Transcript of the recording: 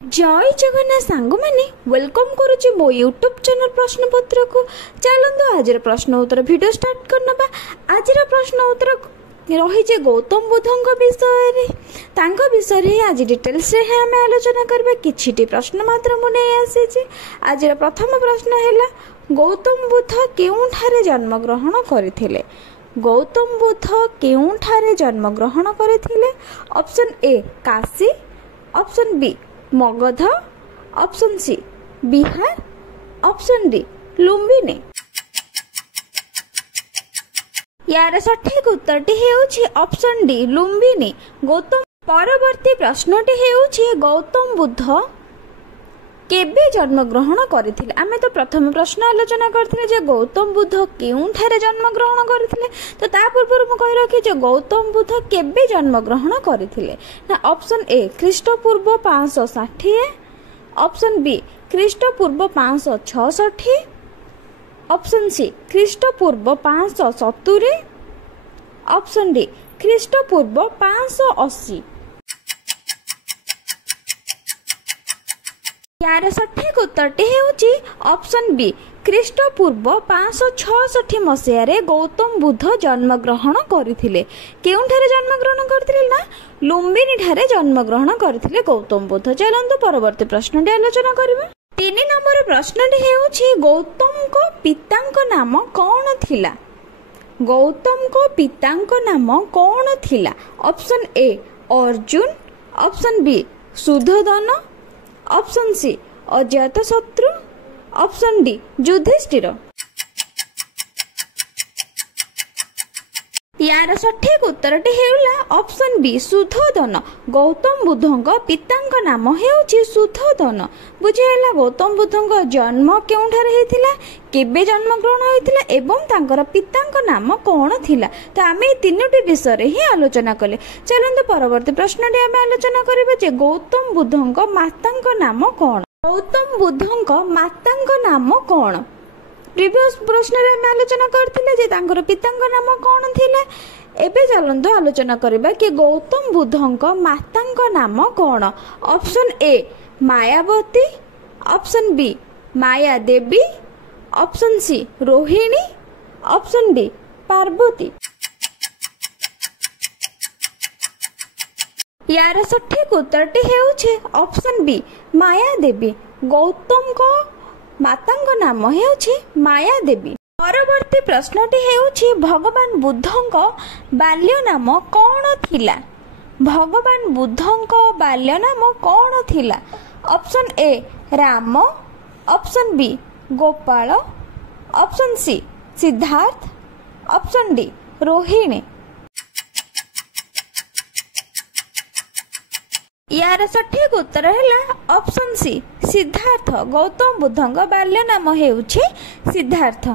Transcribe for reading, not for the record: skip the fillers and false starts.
जय जगन्नाथ सांग मैंने वेलकम करुच्ची मो यूट्यूब चैनल प्रश्नपत्र को। चलते आज प्रश्न उत्तर वीडियो स्टार्ट करना। आज प्रश्न उत्तर रही गौतम बुद्ध विषय आज डिटेल्स आम आलोचना करबा। किछि प्रश्न मात्र मुझे आसी। आज प्रथम प्रश्न है गौतम बुद्ध केउठारे जन्म ग्रहण करथिले। गौतम बुद्ध केउठारे जन्म ग्रहण करथिले। Option A Kashi, option B Magadh, option C Bihar, option D Lumbini. यार सठिक उत्तरटी हेउछि ऑप्शन डी लुम्बिनी। गौतम परवर्ती प्रश्नटी हेउछि गौतम बुद्ध केबे जन्म ग्रहण करथिले। आमे तो प्रथम प्रश्न आलोचना करथिले जे गौतम बुद्ध केउठारे जन्म ग्रहण करथिले। तो ता पूर्व मु कहि रखि जे गौतम बुद्ध केबे जन्म ग्रहण करथिले ना। ऑप्शन ए ख्रीष्टपूर्व 560, ऑप्शन बी ख्रीष्टपूर्व 566, ऑप्शन सी ख्रीष्टपूर्व 570, ऑप्शन डी ख्रीष्टपूर्व 580। यार सठिक उत्तरटी हेउछि ऑप्शन बी ख्रीष्टपूर्व 566 मसीह गौतम बुद्ध जन्म ग्रहण करथिले। केउठारे जन्म ग्रहण करथिले ना लुम्बिनी ठारे जन्म ग्रहण करथिले गौतम बुद्ध। चलंतु परवर्ती प्रश्नटी आलोचना करबा। 3 नंबर प्रश्नटी हेउछि गौतम को पितांक नाम कोन थिला। गौतम को पितांक नाम कोन थिला। Option A Arjun, option B Suddhodana, option C Ajatashatru, option D Yudhishthir. यार सठिक उत्तरटी हेउला ऑप्शन बी सुधोधन। गौतम बुद्धंक पितांक नाम हेउछि सुधोधन। बुझेला गौतम बुद्धंक जन्म केउठारे हेतिला, केबे जन्म ग्रहण होइतिला एवं तांकर पितांक नाम कोन थिला। तो आमे तीनोटी विषय रे ही आलोचना कले। चलंतु परवर्ती प्रश्नटी आमे आलोचना करबा जे गौतम बुद्धंक मातांक नाम कोन। गौतम बुद्धंक मातांक नाम कोन। प्रीवियस प्रश्न रे हम आलोचना करथिले जे तांकर पितांक नाम कोन थिला। एबे चलंतु आलोचना करबा कि गौतम बुद्धंक मातांक नाम कोन। Option A Mayawati, option B Maya Devi, option C Rohini, option D Parvati. यार सठिक उत्तरटी हेउछि ऑप्शन बी माया देवी। गौतम को मातांक नाम हेउछि माया देवी। परवर्ती प्रश्नटी हेउछि भगवान बुद्धंक बाल्य नाम कोन थिला। भगवान बुद्धंक बाल्य नाम कोन थिला। Option A Ram, option B Gopal, option C Siddhartha, option D Rohini. यार सठिक उत्तर है ऑप्शन सी सिद्धार्थ। गौतम बुद्धंक बाल्य नाम हेउछि सिद्धार्थ।